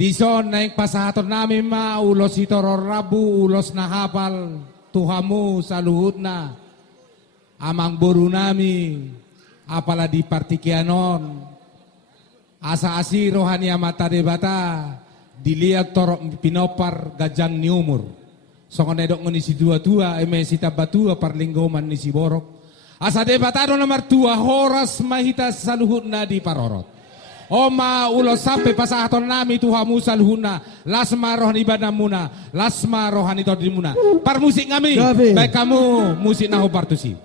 Dison naik pasahaton namin ma ulos itoror rabu ulos na hapal tuhamu sa luhut na amang boru nami apala di partikianon asa asi rohani amata debata dilihat torok pinopar gajang ni umur songonedok ngoni si tua eme si tabatua parlinggoman ni si borok asa debatado nomor 2 horas mahita saluhut na di parorot Oma ulo sampai pasahaton nami tuhamu salhuna lasma rohani badamuna lasma rohani todimuna par musik kami baik kamu musik naho partusi